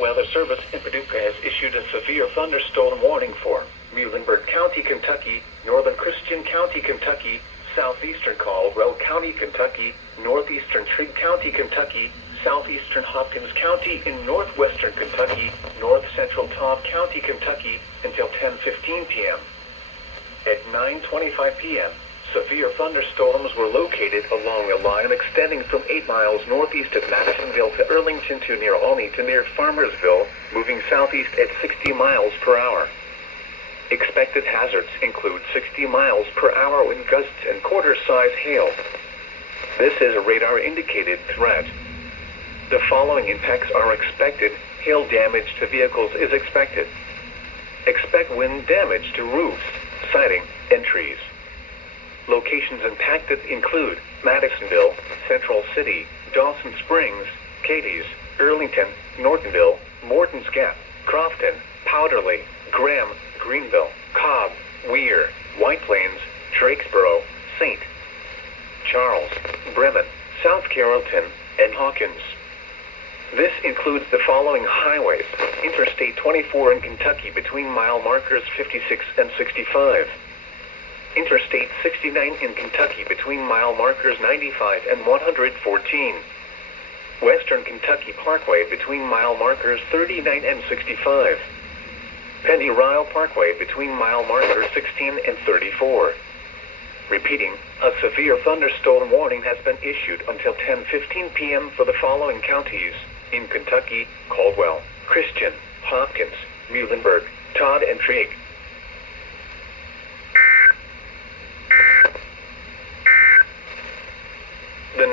Weather Service in Paducah has issued a severe thunderstorm warning for Muhlenberg County, Kentucky, Northern Christian County, Kentucky, southeastern Caldwell County, Kentucky, northeastern Trigg County, Kentucky, southeastern Hopkins County in northwestern Kentucky, north central Todd County, Kentucky, until 10:15 p.m. At 9:25 p.m., severe thunderstorms were located along a line extending from 8 miles northeast of Madisonville to Earlington to near Olney to near Farmersville, moving southeast at 60 miles per hour. Expected hazards include 60 miles per hour wind gusts and quarter-size hail. This is a radar-indicated threat. The following impacts are expected. Hail damage to vehicles is expected. Expect wind damage to roofs, siding, and trees. Locations impacted include Madisonville, Central City, Dawson Springs, Cadiz, Earlington, Nortonville, Morton's Gap, Crofton, Powderly, Graham, Greenville, Cobb, Weir, White Plains, Drakesboro, St. Charles, Bremen, South Carrollton, and Hawkins. This includes the following highways: Interstate 24 in Kentucky between mile markers 56 and 65. Interstate 69 in Kentucky between mile markers 95 and 114. Western Kentucky Parkway between mile markers 39 and 65. Penny Ryle Parkway between mile markers 16 and 34. Repeating, a severe thunderstorm warning has been issued until 10:15 p.m. for the following counties in Kentucky: Caldwell, Christian, Hopkins, Muhlenberg, Todd, and Trigg. The